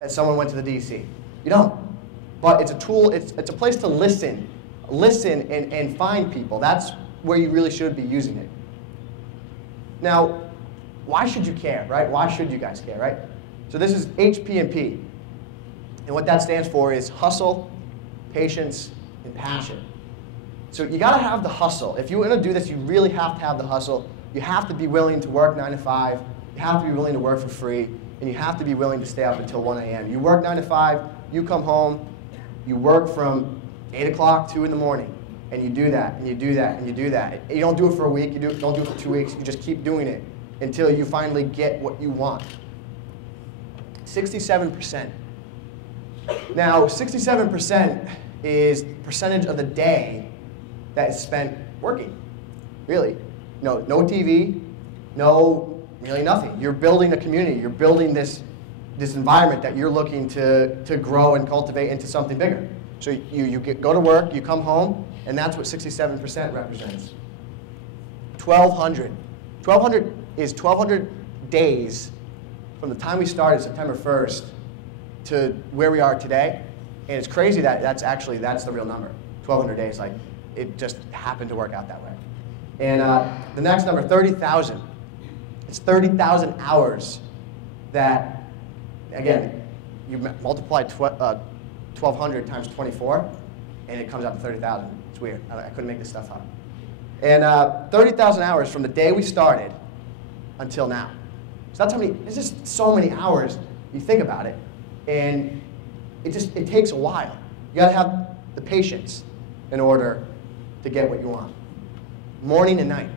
that someone went to the DC. You don't. But it's a tool, it's a place to listen and find people. That's where you really should be using it. Now, why should you care, right? Why should you guys care, right? So this is HPP. And what that stands for is hustle, patience, and passion. So you got to have the hustle. If you're going to do this, you really have to have the hustle. You have to be willing to work 9 to 5. You have to be willing to work for free. And you have to be willing to stay up until 1 a.m. You work 9 to 5. You come home. You work from 8 o'clock, 2 in the morning. And you do that, and you do that, and you do that. You don't do it for a week. You don't do it for 2 weeks. You just keep doing it until you finally get what you want. 67%. Now, 67% is the percentage of the day that is spent working, really. No TV, really nothing. You're building a community. You're building this environment that you're looking to grow and cultivate into something bigger. So you go to work, you come home, and that's what 67% represents. 1,200. 1,200 is 1,200 days from the time we started, September 1st, to where we are today. And it's crazy that that's the real number. 1,200 days, like it just happened to work out that way. And the next number, 30,000. It's 30,000 hours that, again, you multiply 1,200 times 24, and it comes out to 30,000. It's weird. I couldn't make this stuff up. And 30,000 hours from the day we started until now. So that's how many, it's just so many hours. You think about it, and it takes a while. You got to have the patience in order to get what you want. Morning and night.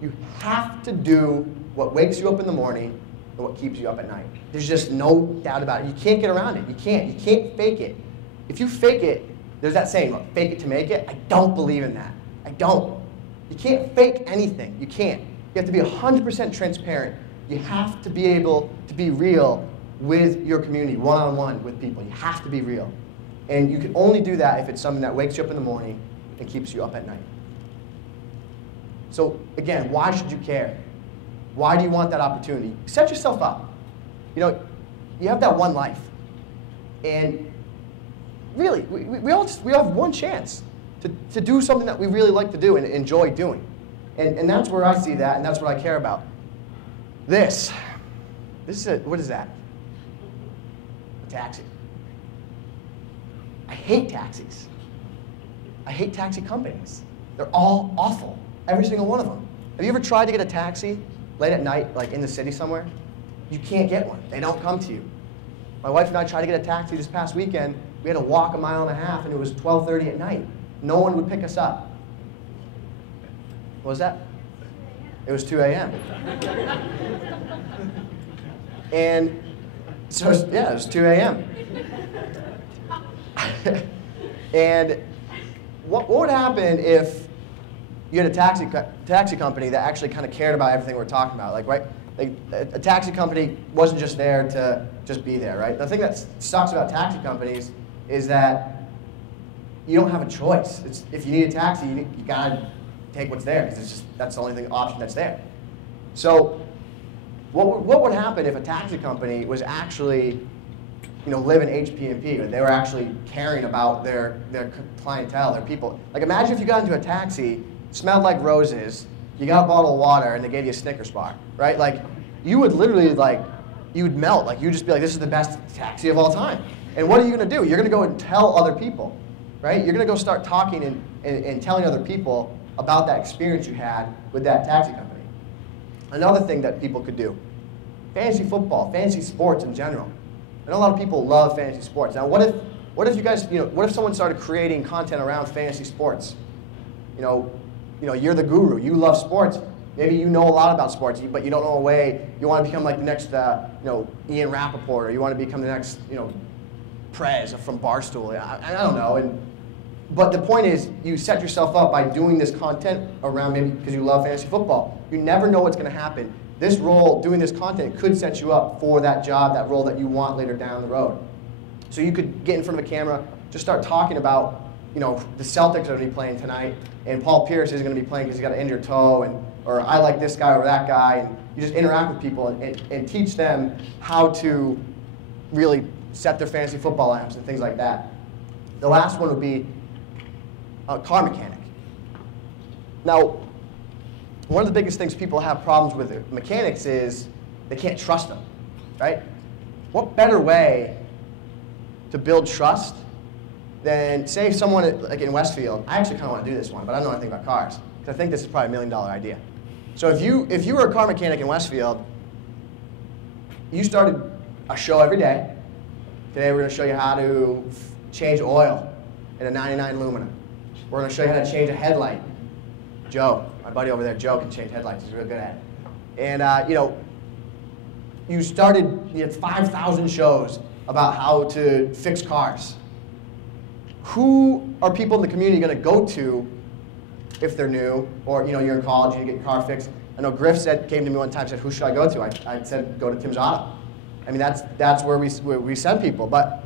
You have to do what wakes you up in the morning and what keeps you up at night. There's just no doubt about it. You can't get around it. You can't fake it. If you fake it, there's that saying, fake it to make it. I don't believe in that. I don't. You can't fake anything. You can't. You have to be 100% transparent. You have to be able to be real with your community, one-on-one with people. You have to be real. And you can only do that if it's something that wakes you up in the morning and keeps you up at night. So again, why should you care? Why do you want that opportunity? Set yourself up. You know, you have that one life. And really, we all have one chance to do something that we really like to do and enjoy doing. And that's where I see that, and that's what I care about. This is what is that? A taxi. I hate taxis. I hate taxi companies. They're all awful. Every single one of them. Have you ever tried to get a taxi late at night, like in the city somewhere? You can't get one. They don't come to you. My wife and I tried to get a taxi this past weekend. We had to walk 1.5 miles, and it was 12:30 at night. No one would pick us up. What was that? It was 2 a.m. And so, it was 2 a.m. And what would happen if you had a taxi company that actually kind of cared about everything we're talking about? Like a taxi company wasn't just there to just be there, right? The thing that sucks about taxi companies is that you don't have a choice. If you need a taxi, you gotta take what's there, because that's the only option that's there. So what would happen if a taxi company was actually, live in HPP, and they were actually caring about their clientele, their people? Like, imagine if you got into a taxi, smelled like roses, you got a bottle of water, and they gave you a Snickers bar, right? Like, you would literally, you would melt. Like, you'd just be like, this is the best taxi of all time. And what are you going to do? You're going to go and tell other people, right? You're going to go start talking and telling other people about that experience you had with that taxi company. Another thing that people could do, fantasy football, fantasy sports in general. I know a lot of people love fantasy sports. Now, what if you guys, what if someone started creating content around fantasy sports? You're the guru. You love sports. Maybe you know a lot about sports, but you don't know a way. You want to become like the next, Ian Rappaport, or you want to become the next, Prez from Barstool. I don't know. But the point is, you set yourself up by doing this content around, maybe because you love fantasy football. You never know what's going to happen. This role, doing this content, could set you up for that job, that role that you want later down the road. So you could get in front of a camera, just start talking about, the Celtics are going to be playing tonight, and Paul Pierce is going to be playing because he's got an injured toe, or I like this guy over that guy, and you just interact with people and teach them how to really set their fantasy football lineups and things like that. The last one would be a car mechanic. Now, one of the biggest things people have problems with mechanics is they can't trust them, right? What better way to build trust than, say, someone like in Westfield. I actually kind of want to do this one, but I don't know anything about cars, because I think this is probably $1 million idea. So if you were a car mechanic in Westfield, you started a show every day. Today we're going to show you how to change oil in a 99 Lumina. We're going to show you how to change a headlight. Joe, my buddy over there, Joe, can change headlights. He's real good at it. And you know, you had 5,000 shows about how to fix cars. Who are people in the community going to go to if they're new, or you know, you're in college and you get your car fixed? I know Griff came to me one time and said, "Who should I go to?" I said, "Go to Tim's Auto." I mean, that's where we send people. But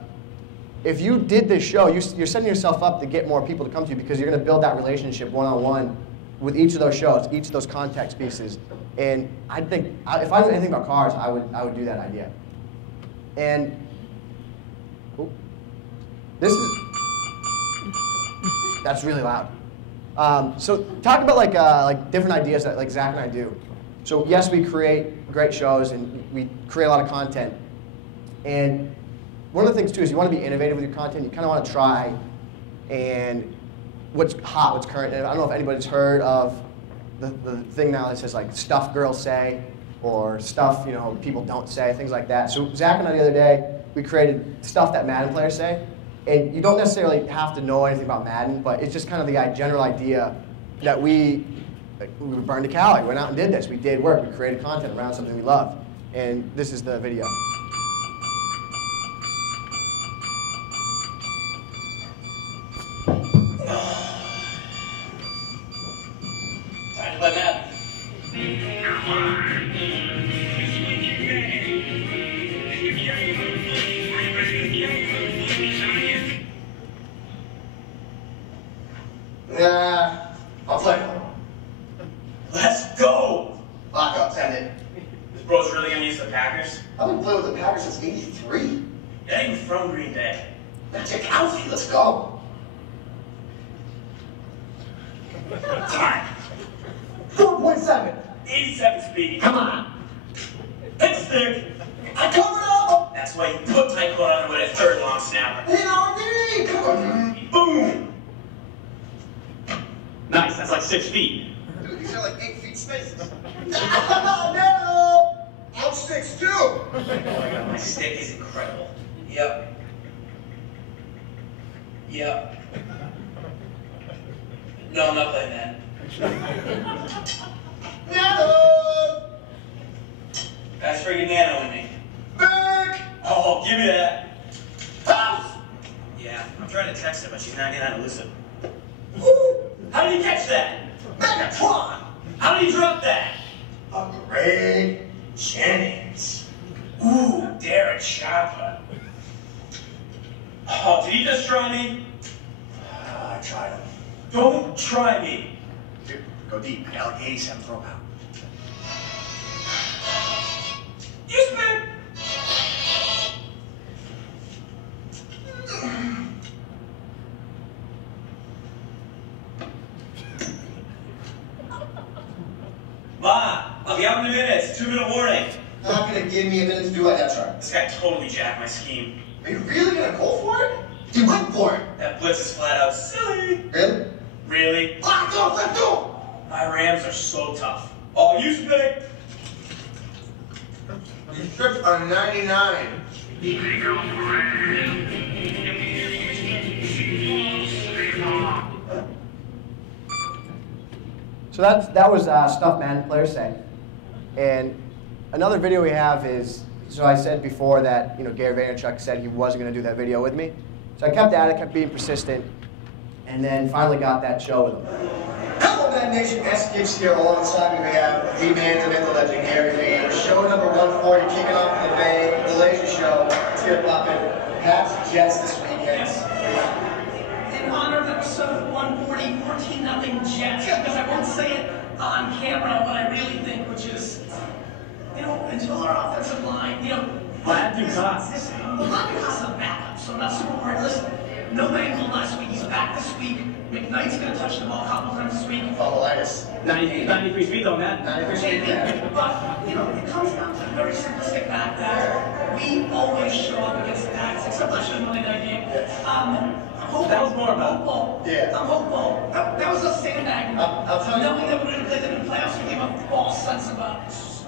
if you did this show, you're setting yourself up to get more people to come to you, because you're going to build that relationship one-on-one with each of those shows, each of those context pieces. And I think, if I knew anything about cars, I would do that idea. And that's really loud. So talk about like different ideas that like Zach and I do. So yes, we create great shows and we create a lot of content. And one of the things too is you want to be innovative with your content. You kind of want to try and what's hot, what's current. And I don't know if anybody's heard of the thing now that says like stuff girls say, or stuff people don't say, things like that. So Zach and I the other day, we created stuff that Madden players say. And you don't necessarily have to know anything about Madden, but it's just kind of the general idea that we burned to Cali, went out and did this. We did work, we created content around something we love. And this is the video. Time to play Madden. Nah, I'll play. Let's go! Lock up, send it. This bro's really gonna use the Packers? I've been playing with the Packers since '83. Not even from Green Bay. That's Jakowski, let's go. Time. 4.7. 87 speed. Come on. Hit the stick. I covered up. That's why you put tight coat on with a third long snapper. Hit our knee. Come on. Boom! Nice, that's like 6 feet. Dude, these are like 8 feet spaces. No! I'm 6'2". Oh my god, my stick is incredible. Yep. Yep. No, I'm not playing that. Nano! That's freaking Nano in me. Big! Oh, give me that. House! Yeah, I'm trying to text her, but she's not getting how to listen. Woo! How did you catch that? Megatron! How did you drop that? Greg Jennings. Ooh, Derek Sharper. Oh, did he just try me? I tried him. Don't try me. Dude, go deep. I got like 87 throw out. You spit. Ma, I'll be out in a minute. It's a 2-minute warning. Not gonna give me a minute to do like that, Sharp. This guy totally jacked my scheme. Are you really gonna go for it? You went for it. That blitz is flat out silly. Really? Really? Let's go, let's go! My Rams are so tough. Oh, you spit. You stripped a 99. So that was stuff Madden players say. And another video we have is, so I said before that Gary Vaynerchuk said he wasn't going to do that video with me. So I kept at it, kept being persistent, and then finally got that show with him. Hello, Madden Nation. S-Gibbs here. Alongside me we have the man, the myth, the legend, Gary Vee. Show number 140, kicking off in the Bay, the Laser Show. Let's get it popping. Pats, Jets this weekend. In honor of episode 140, 14-0 Jets, because I won't say it on camera what I really think, which is, until our offensive line, Glad you caught. Well, Lockett's a backup, so I'm not super worried. Listen, no Mangle last week. He's back this week. McKnight's going to touch the ball a couple times this week. Fumble-itis. 93 feet though, Matt. 93 feet, yeah. But, you know, it comes down to the very simplistic fact that we always show up against backs, except last year's Monday night game. I'm hopeful. That was more about- I'm hopeful. Yeah. I'm hopeful. That was a sandbag. I'll tell you. Knowing that we're going to play them in the playoffs, we gave a false sense of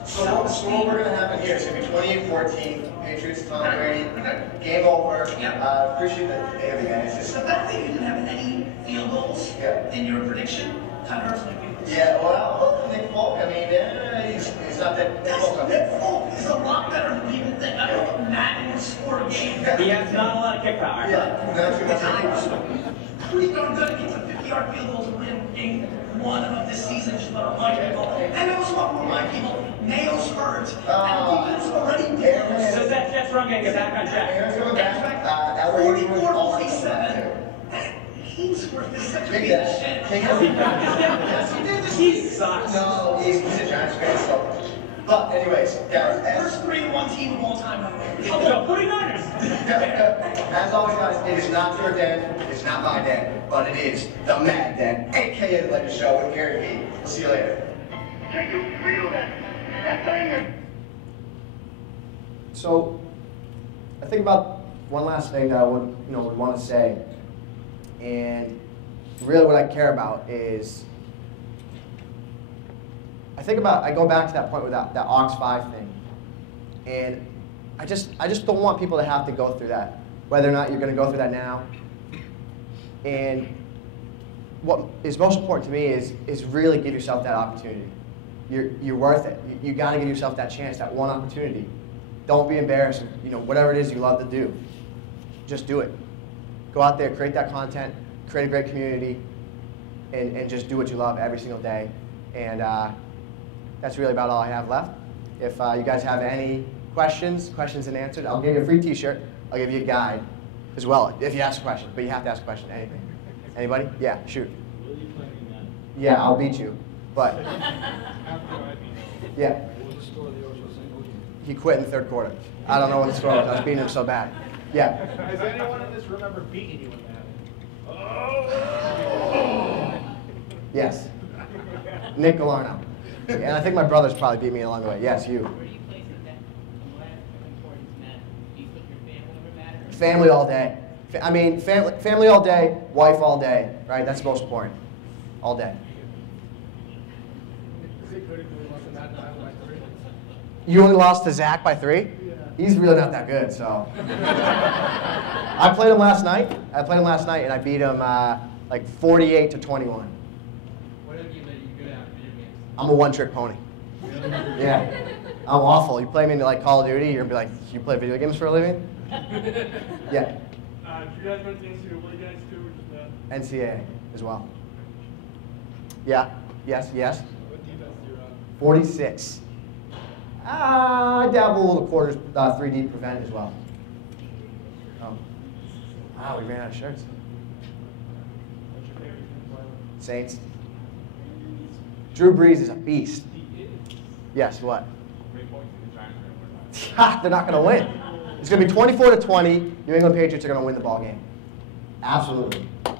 So what we're going to happen here is going to be 28-14, Patriots, Tom Brady, game over. Yeah. Appreciate that everything. It's The just, fact that you didn't have any field goals Yeah. in your prediction kind of hurts my feelings. yeah, well, Nick Folk, I mean, he's not that. Nick Folk is a lot better than people think. I don't know Madden would score a game. He has not a lot of kick power. Yeah, not too much. Pretty darn good to get to 50-yard field goals and win game one of this season. Just want to remind people. And I also want to remind people, Nail's hurt. And defense already dead. So that Jets run game, get back on track. Aaron's coming back. 44-47. He's worth this such a Big piece Dad. of shit. Yes, he did. He sucks. No, he's a Giants fan, so. But anyways, guys, First 3-1 team of all time, by the way. Come on, 49ers. as always, guys, it is not your den, it's not my den, but it is the Mad Den, aka the Legend Show with Gary Vee. We'll see you later. So, I think about one last thing that I would want to say, and really what I care about is, I go back to that point with that Aux 5 thing, and I just don't want people to have to go through that, whether or not you're going to go through that now. And what is most important to me is really give yourself that opportunity. You're worth it. You got to give yourself that chance, that one opportunity. Don't be embarrassed. Whatever it is you love to do, just do it. Go out there, create that content, create a great community, and just do what you love every single day. And that's really about all I have left. If you guys have any questions and answers, I'll give you a free T-shirt. I'll give you a guide as well if you ask a question. But you have to ask a question. Anything? Anybody? Yeah, shoot. Will you play me then? Yeah, I'll beat you. But After I beat you. yeah, What was the score of the Ocho Cinco? he quit in the third quarter. I don't know what the score was. I was beating him so bad. Yeah. Does anyone in this remember beating you in that? Oh! Yes. Nick Galarno. And I think my brothers probably beat me along the way. Yes, you. Where do you place the last importance, Matt? Do you put your family over that? Family all day. I mean, family all day, wife all day, right? That's most important. All day. You only lost to Zach by 3? He's really not that good, so. I played him last night. And I beat him like 48-21. What have you that you're good at video games? I'm a one-trick pony. Yeah. I'm awful. You play me into like Call of Duty, you're gonna be like, you play video games for a living? Yeah. Do you guys went to NCAA guys too, or just NCAA as well. Yeah. Yes. what defense do you run? 46. I dabble a little quarters, 3 deep prevent as well. Oh. Wow, we ran out of shirts. What's your favorite team to play with? Saints. Drew Brees is a beast. He is. Yes, what? Great points in the Giants are gonna win. Ha, they're not going to win. It's going to be 24-20. New England Patriots are going to win the ball game. Absolutely. I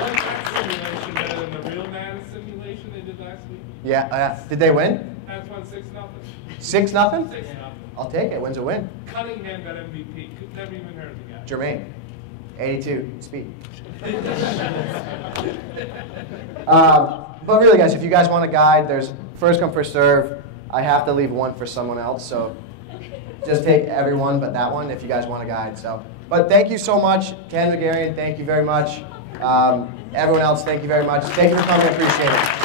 like that simulation better than the real Madden simulation they did last week. Yeah. Did they win? That's won 6-0. 6-0? 6-0. I'll take it. Win's a win. Cunningham got MVP. Could never even heard of the guy. Jermaine. 82. Speed. But really, guys, if you guys want a guide, there's first come, first serve. I have to leave one for someone else, so just take everyone but that one if you guys want a guide. So, but thank you so much, Ken McGarrian. Thank you very much. Everyone else, thank you very much. Thank you for coming. I appreciate it.